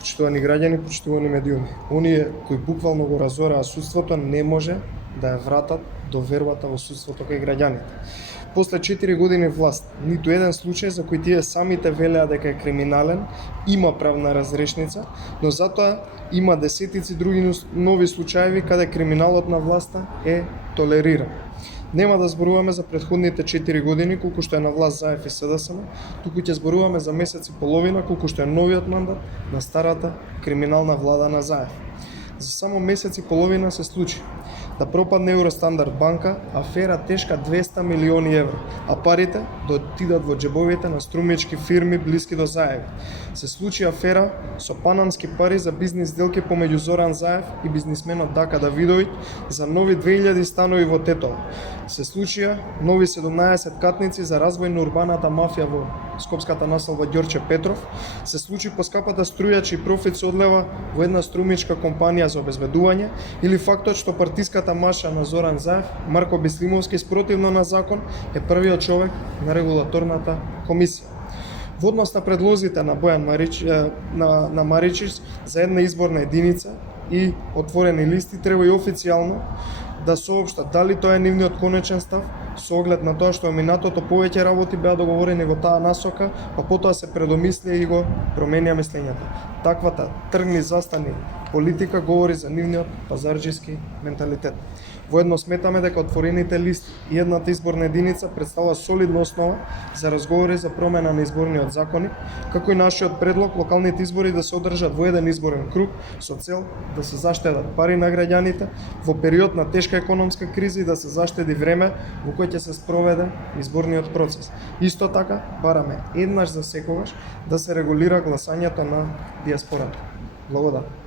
Почитувани граѓани, почитувани медиуми, оние кои буквално го разораа судството не може да ја вратат довербата во судството кај граѓаните. После 4 години власт, ниту еден случај за кој тие самите велеа дека е криминален, има правна разрешница, но затоа има десетици други нови случаеви каде криминалот на власта е толериран. Нема да зборуваме за претходните 4 години колку што е на власт ЗАЕФ и СДСМ, туку ќе зборуваме за месец и половина колку што е новиот мандат на старата криминална влада на ЗАЕФ. За само месец и половина се случи да пропадне Евростандард банка, афера тешка 200 милиони евро, а парите да отидат во џебовите на струмички фирми блиски до Заев. Се случи афера со панамски пари за бизнис делки помеѓу Зоран Заев и бизнисменот Дака Давидовиќ за нови 2000 станови во Тетово. Се случија нови 17 катници за развој на урбаната мафија во скопската населба Ѓорче Петров. Се случи поскапата струја чиј профит се одлева во една струмичка компанија за обезбедување, или фактот што партиската маша на Зоран Заев, Марко Беслимовски, спротивно на закон, е првиот човек на регулаторната комисија. Во однос на предлозите на Бојан Маричич за една изборна единица и отворени листи, треба и официјално да соопштат дали тоа е нивниот конечен став, со оглед на тоа што во минатото повеќе работи беа договорени во таа насока, па потоа се предомисли и го променија мислењето. Таквата тргни застани политика говори за нивниот пазарџиски менталитет. Воедно сметаме дека отворените листи и едната изборна единица представува солидна основа за разговори за промена на изборниот законник, како и нашиот предлог локалните избори да се одржат во еден изборен круг со цел да се заштедат пари на граѓаните во период на тешка економска криза и да се заштеди време во кое ќе се спроведе изборниот процес. Исто така, бараме еднаш за секогаш да се регулира гласањето на диаспората. Благодарам.